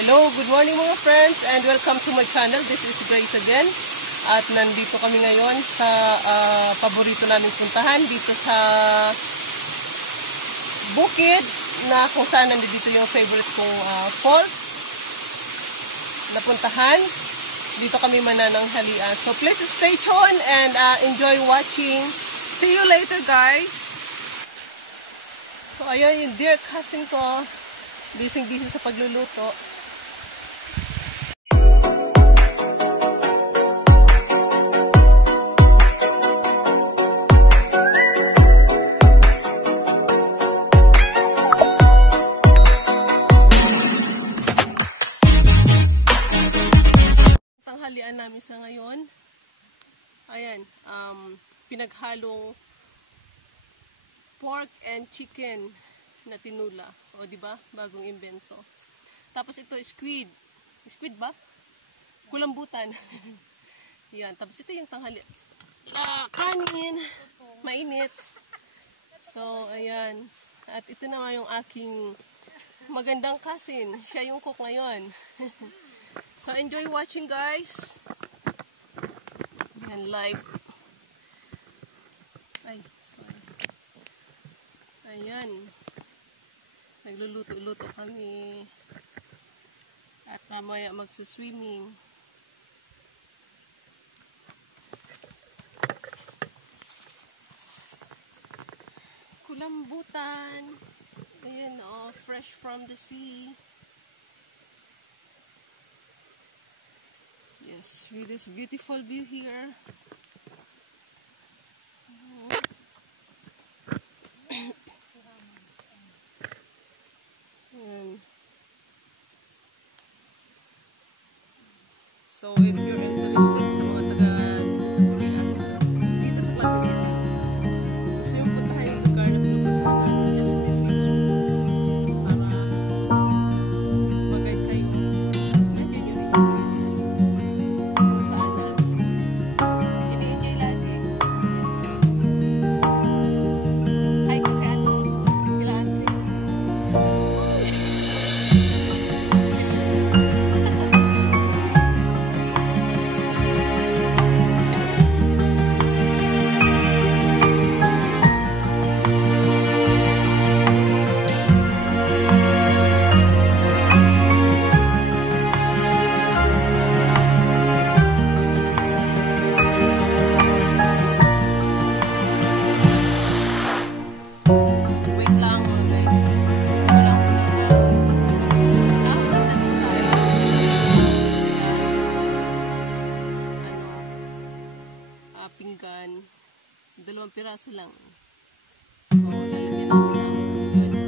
Hello, good morning mga friends and welcome to my channel. This is Grace again. At nandito kami ngayon sa paborito naming puntahan dito sa bukid na kung saan nandito yung favorite kong falls na puntahan. Dito kami manananghalian. So please stay tuned and enjoy watching. See you later guys. So ayan yung dear cousin ko. Busy sa pagluluto. Tanghalian namin sa ngayon. Ayan, pinaghalong pork and chicken na tinula. O, diba? Bagong invento. Tapos ito, squid. Squid ba? Kulambutan. Yan. Tapos ito yung tanghali. Kanin. Mainit. So, ayan. At ito naman yung aking magandang cousin. Siya yung cook ngayon. So, enjoy watching guys. Yan, live. Ay, sorry. Ayan. Nagluluto-luto kami. At mamaya magsuswimming. Kulambutan. Ayan, oh, fresh from the sea. Yes, with this beautiful view here. So if you're interested sa mga taga sa Pilipinas, dito sa Claverian, gusto yung puntahan yung lugar na pinupuntahan natin, just this is para mag-guide kayo. Nandiyan yung reviews kung saan na ini-enjoy lagi. Hi ka kaya ito, kailangan ko yun. Pinggan, 2 piraso lang. So, lalagyan natin ng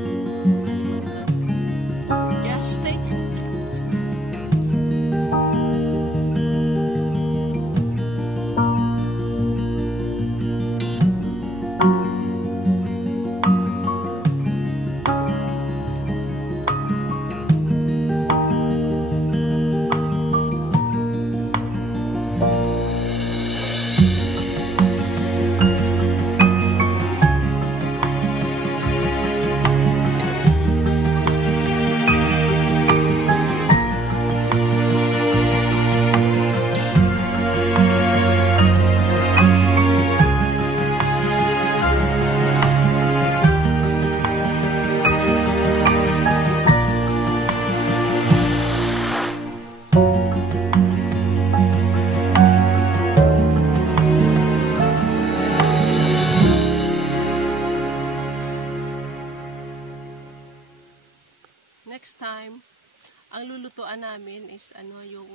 yes, steak. Next time, ang lulutuan namin is yung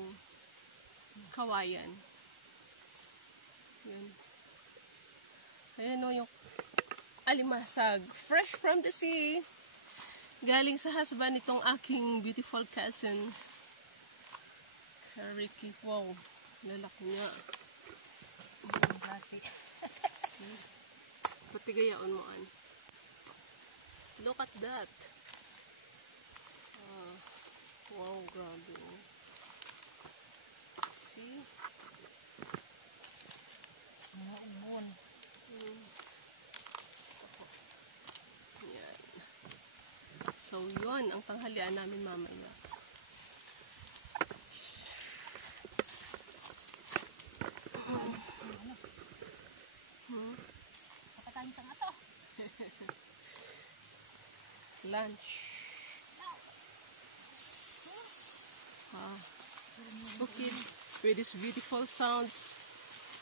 kawayan. Yan. Ayan o yung alimasag. Fresh from the sea. Galing sa husband itong aking beautiful cousin. Ricky. Wow. Lalaki niya. Patigayaon mo an. Look at that. Wow, grabe. See? Yan. So, yun ang tanghalian namin mamaya. lunch. Look it with these beautiful sounds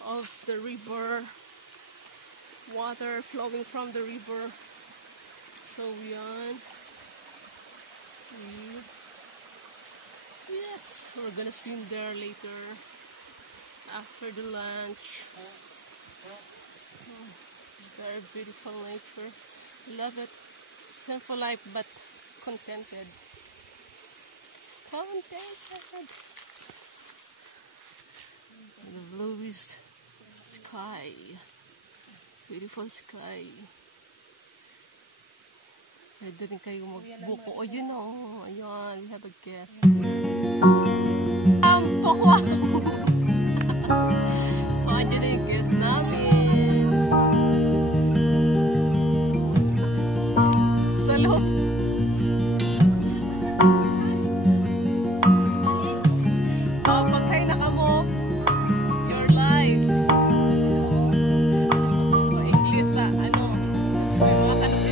of the river, water flowing from the river. So yan. Yes, we're gonna swim there later after the lunch. So, very beautiful nature. Love it. Simple life but contented. Contented. The bluest sky. Beautiful sky. Pwede rin kayo magbuko. O yun o. Ayan, we have a guest. Poko! So, andyan na yung guest namin. Salo. Pagkay na ka mo. You're live. O, English na, ano. Mga tanong.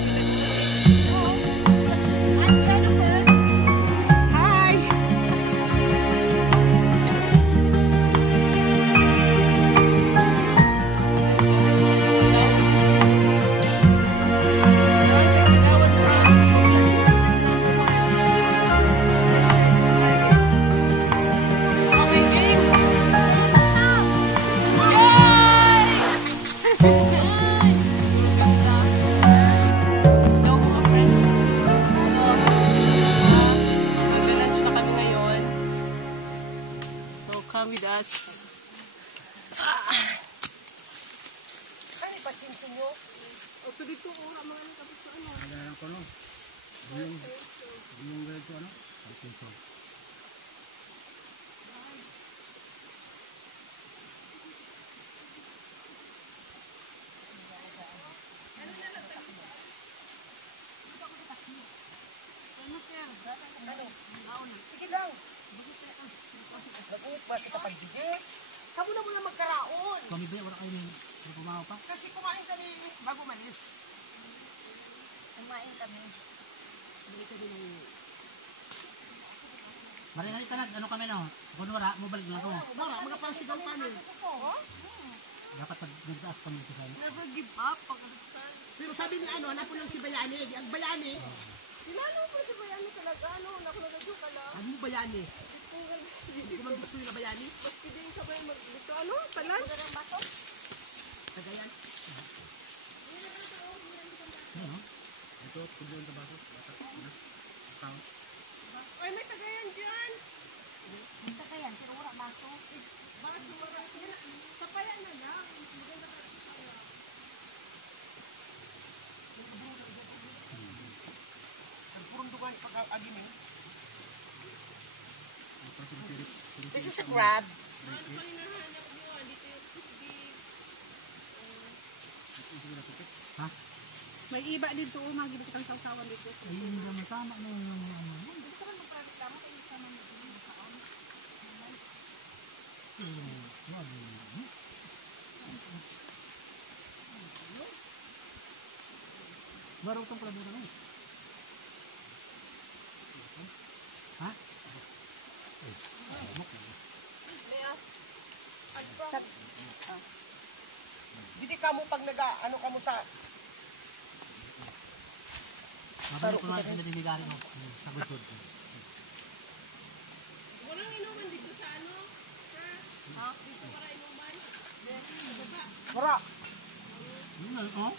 I'm Jennifer. Hi. Come with us. Ano pa chinsin nyo? O to dito o mga nang tapos sa ano? Kailangan ko no. Bulong ganito ano? Dito. Sige lang. Bakit kita pagbigay? Kamu na muna magkaraon. Kami ba wala kayo ng kumaw pa? Kasi kumain kami bago malis. Kumain kami. Maringan ka na, ano kami no? Kung wala, mo balik na ako. Wala, magapansigaw kami. Dapat pag nagtaas kami dito sa Never give up. Pero sabi ni ano, anak ko lang si Bayani. Ang Bayani. Tinalo ko si Bayani talaga. Ano, anak ko lang ka lang. Ano mo Bayani? Hindi ko man gusto yung Bayani. Mas kidding sabay dito. Ano? Talan? Tagayan. ano? Ito, kubo yung tabaso. Tao. Ay, may tagayan dyan. May kakayan, pero wala baso. Sapayan na lang. Purong dugan pag-agin eh. This is a crab. Ha? May iba dito, magiging kitang sausawan dito. Ayun naman tama na yung ano. Dito ka magpapagkama, kaya isa man magiging makaon. Baru itong pala dito na. Ha? Hindi ka mo pag ano ka mo sa Mabalik ko lang sila dinigari mo sa gusod. walang inuman dito sa ano? Ha? Dito wala inuman? Wala. Yun na, oh.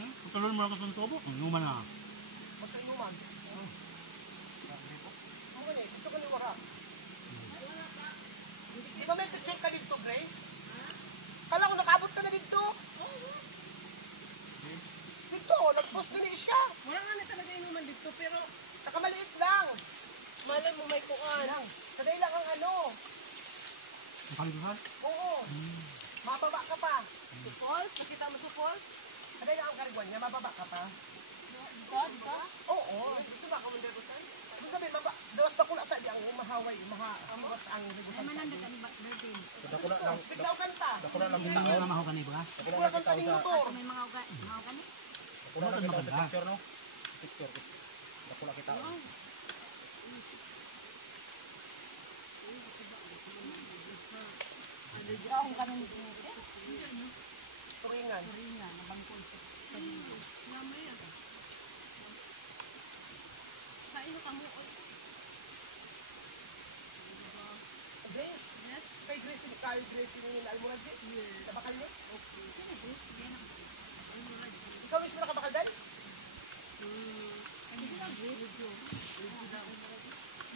Pagkalon mo lang sa tubo, inuman na. Basta inuman. Dito ka ni wala. Di ba may picture ka dito, Grace? Kala ko nakaabot ka na dito. Dito, nag-post din siya. Wala nga na talaga inuman dito, pero nakamaliit lang. Malay mo may kuan. Saday lang ang ano. Ang kaliguhan? Oo. Mababa ka pa. Falls? Nakita mo sa falls? Saday lang ang kariguan niya, mababa ka pa. Dito? Oo. Dito ba, Commander Rosan? Doon sabi, dawas pa kula sa iyang umahaway, umahiwas ang rigusan. Mananda ka ni Bertin. Biglaw kanta. Hindi na maho ka na iba. Wala kang kaning motor. May mga uga ni? Ano ito maganda? Nakula kita. Ang ganun din. Turingan. Ringan, nabangkol sa kanina. Mamaya. Kain ka mo. Grace. Yes. Kay Grace, kayo Grace yung almurad din. Yes. Nabakal niya? Okay. Ikaw mismo nakabakal din? Hindi lang,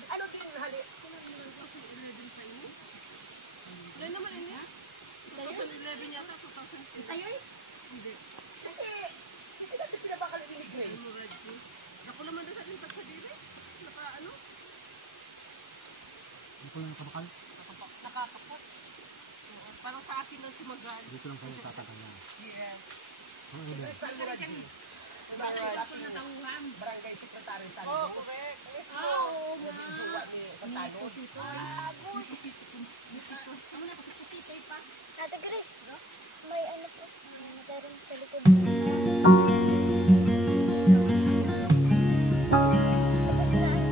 Ano din hali? Dahil naman ini. 2011 yata, 2010. tayo eh. Kasi natin pinabakal din ni Grace. Ako naman doon sa ating pagsadili. Naka ano? Dito lang nakabakal. Nakakapot. Parang sa akin lang sumagal. Dito lang kayo tatagal na. Yes. Ano ba? Grace na almurad din. Ako na tauhan. Barangay Secretary sa Oh, Libo. correct. Yes, Oo, Yung jowa ni Santano. Ano na, kasi pusitay pa. Ate Grace, may ano po, meron sa likod. Tapos na ang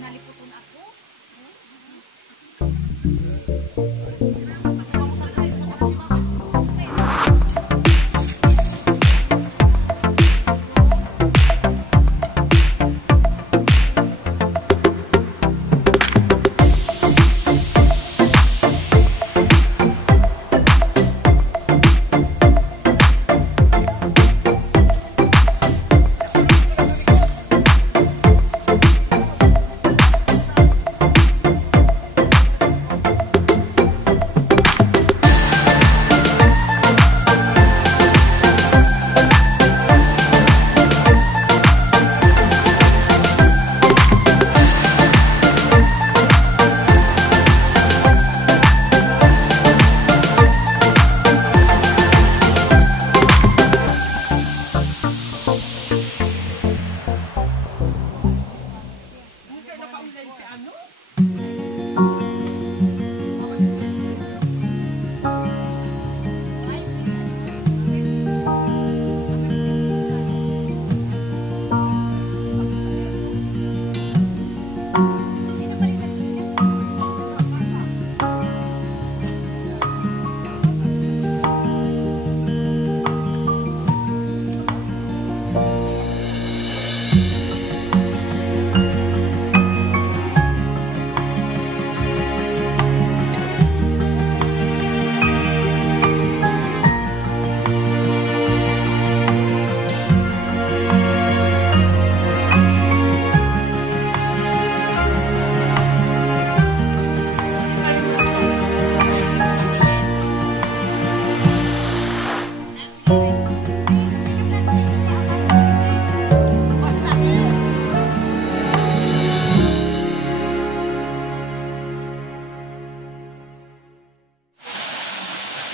Naliputan ako. Kaya naka-online si ano?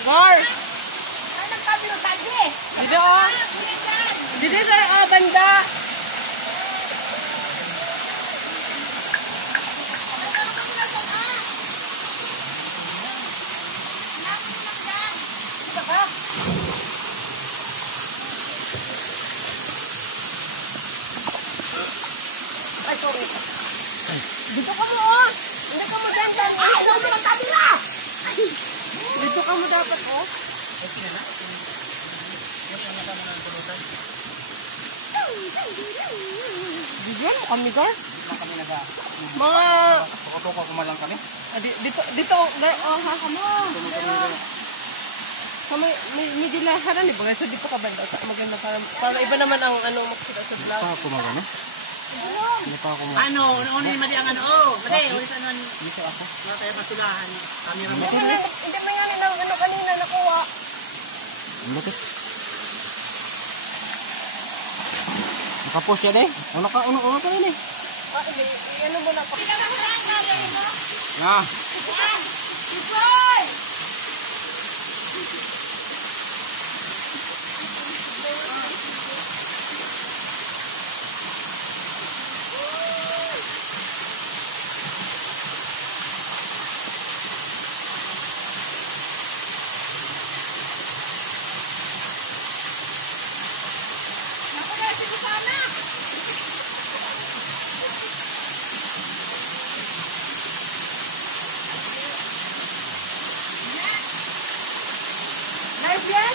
Gar! Ay, nagsabi ng tagi. Dito oh! Dito sa banda! Ay, sorry. Dito ka mo oh! Dito ka mo dandan! Ay, nagsabi ng tagi na! Dito ka mo dapat oh! Bigyan mo kami, Gar. kami naga. Mga, Tuko-tuko kumalang kami. dito, oh, ha, come on. May dilaharan, di ba? So, di pa ka ba? Maganda para iba naman ang makikita sa vlog. Pa ako magano? Hindi pa ako mag... Ano, una yung mali ang ano, mali, ulit ano, Dito ako. wala tayo pasulahan. Camera mo. Hindi mo yan ang kanina nakuha. Ang lupit. Nakapost yan eh. Una pa rin eh. Ano mo na pa? Na. Live yan?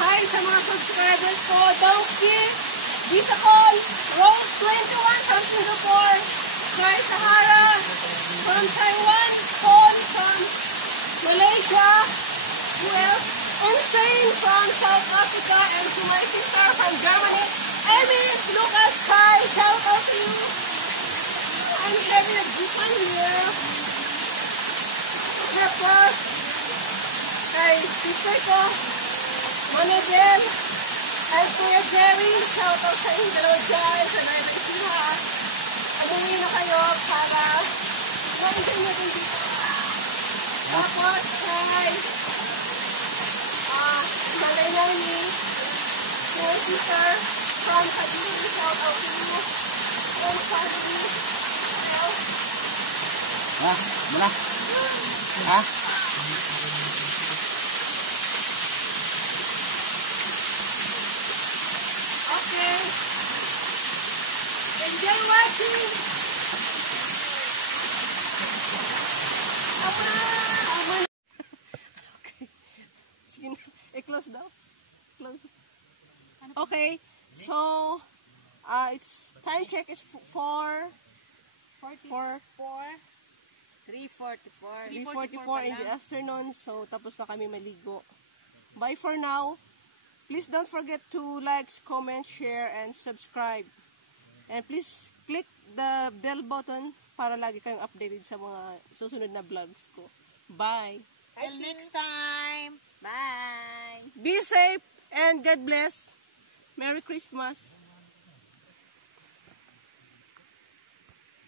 Hi sa mga subscribers ko. Donkey, Visa Call, Rose 21 from Singapore, Sky Sahara from Taiwan, Paul from Malaysia, well, Insane from South Africa, and to my sister from Germany, Amy, Lucas, Kai, shout out to you. I'm having a good one here. Tapos, kay sister ko, Managel, and Kuya Jerry, shout out sa inyo dalawa dyan sa Nueva Ecija. Umuwi na kayo para ma-enjoy nyo din dito. Tapos, kay Malayang ni Kuya sister from Kadiri, shout out to you. From Kadiri. Ha? Mula. Ha? Okay. Enjoy watching. Okay. Sige na. I-close daw. Close. Okay. So, it's time check is 3:44 in the afternoon. So, tapos na kami maligo. Bye for now. Please don't forget to like, comment, share, and subscribe. And please click the bell button para lagi kayong updated sa mga susunod na vlogs ko. Bye! Till next time. Bye. Be safe and God bless. Merry Christmas!